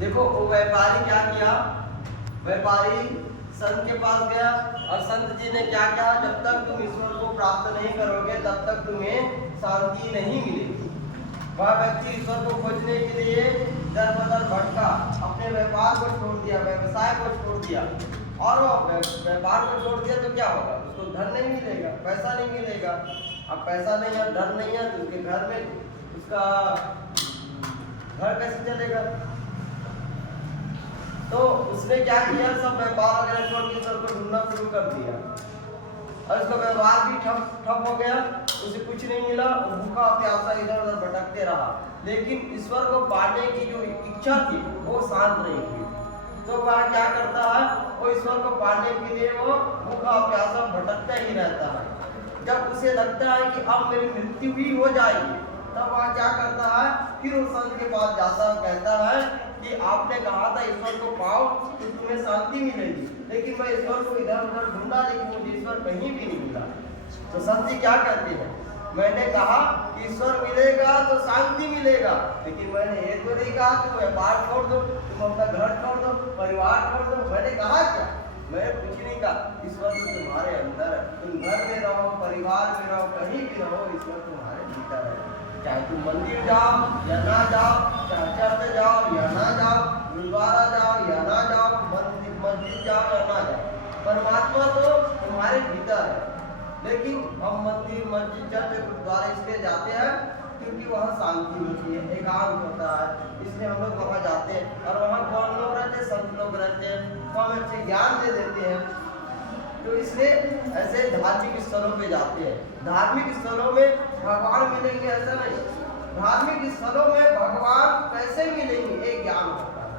देखो वो व्यापारी क्या किया, व्यापारी संत के पास गया और संत जी ने क्या कहा, जब तक तुम ईश्वर को प्राप्त नहीं करोगे तब तक तुम्हें शांति नहीं मिलेगी। वह व्यक्ति ईश्वर को खोजने के लिए दर बदर भटका, अपने व्यापार को छोड़ दिया, व्यवसाय को छोड़ दिया। और वो व्यापार को छोड़ दिया तो क्या होगा, उसको धन नहीं मिलेगा, पैसा नहीं मिलेगा। अब पैसा नहीं है, धन नहीं है, तो उसके घर में उसका घर कैसे चलेगा। तो उसने क्या किया, सब व्यापार वगैरह छोड़ के ईश्वर को ढूंढना शुरू कर दिया और उसका व्यवहार भी ठप हो गया, उसे कुछ नहीं मिला, वो भूखा प्यासा इधर उधर भटकते रहा। लेकिन ईश्वर को पाने की जो इच्छा थी वो शांत नहीं हुई। तो वह क्या करता है, वो ईश्वर को पाने के लिए वो भूखा प्यासा भटकता ही रहता है। जब उसे लगता है कि अब मेरी मृत्यु भी हो जाएगी, तब वह क्या करता है, फिर उस संत के पास जाता है, कहता है कि आपने कहा था ईश्वर को पाओ तो तुम्हें शांति मिलेगी, लेकिन मैं ईश्वर को इधर उधर ढूंढा लेकिन मुझे ईश्वर कहीं भी नहीं मिला। तो संत जी क्या कहते हैं, मैंने कहा कि ईश्वर मिलेगा तो शांति मिलेगा, लेकिन मैंने ये तो नहीं कहा तुम व्यापार छोड़ दो, तुम अपना घर छोड़ दो, परिवार छोड़ दो। मैंने कहा क्या, मैंने कुछ नहीं कहा। ईश्वर तो तुम्हारे अंदर है, तुम घर में रहो, परिवार में रहो, कहीं भी रहो, ईश्वर तुम्हारे भीतर है। चाहे तुम मंदिर जाओ या ना जाओ, चाहे चर्च जाओ या ना जाओ, गुरुद्वारा जाओ या ना जाओ, मस्जिद जाओ या ना जाओ, परमात्मा तो तुम्हारे भीतर है। लेकिन हम मंदिर, मस्जिद, चर्च, गुरुद्वारा इसलिए जाते हैं क्योंकि वहाँ शांति होती है, एकांत होता है, इसलिए हम लोग वहाँ जाते हैं। और वहाँ कौन लोग रहते हैं, संत लोग रहते हैं, वो हमें अच्छे ज्ञान दे देते हैं। तो इसलिए ऐसे धार्मिक स्थलों पे जाते हैं। धार्मिक स्थलों में भगवान मिलेंगे ऐसा नहीं, धार्मिक स्थलों में भगवान कैसे मिलेंगे एक ज्ञान होता है,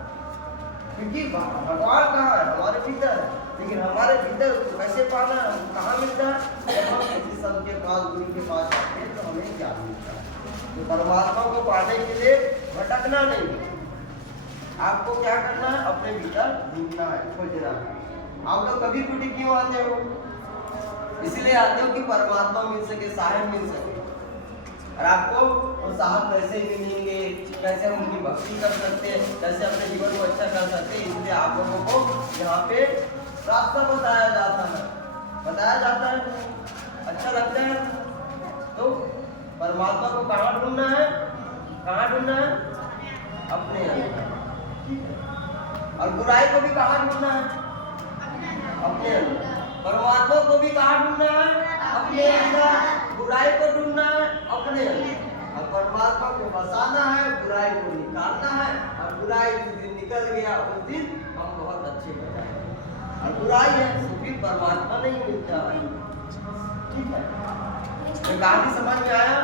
क्योंकि भगवान कहाँ है, हमारे भीतर है। लेकिन हमारे भीतर उसको कैसे पाना है, कहाँ मिलता है, जब हम किसी संत के पास, गुरु के पास जाते हैं तो हमें ज्ञान मिलता है। तो परमात्मा को पाने के लिए भटकना नहीं है, आपको क्या करना है, अपने भीतर ढूंढना है, खोजना है। आप लोग कभी टूटी क्यों आते हो, इसलिए आते हो कि परमात्मा मिल सके, साहेब मिल सके। और आपको वो साहब कैसे मिलेंगे, कैसे हम उनकी भक्ति कर सकते हैं, कैसे अपने जीवन को अच्छा कर सकते हैं, इसलिए आप लोगों को यहाँ पे रास्ता बताया जाता है, बताया जाता है, अच्छा लगता है। तो परमात्मा को कहाँ ढूंढना है, कहाँ ढूंढना है, अपने अंदर। और बुराई को भी कहाँ ढूंढना है, अपने अंदर। परमात्मा को भी कहाँ ढूंढना है, अपने अंदर। बुराई को ढूंढना है, अपने अंदर। और परमात्मा को बसाना है, बुराई को निकालना है। और बुराई जिस दिन निकल गया उस दिन हम बहुत अच्छे हो जाएंगे। और बुराई है तो फिर परमात्मा नहीं मिलता है। ठीक है, कहानी समझ में आया।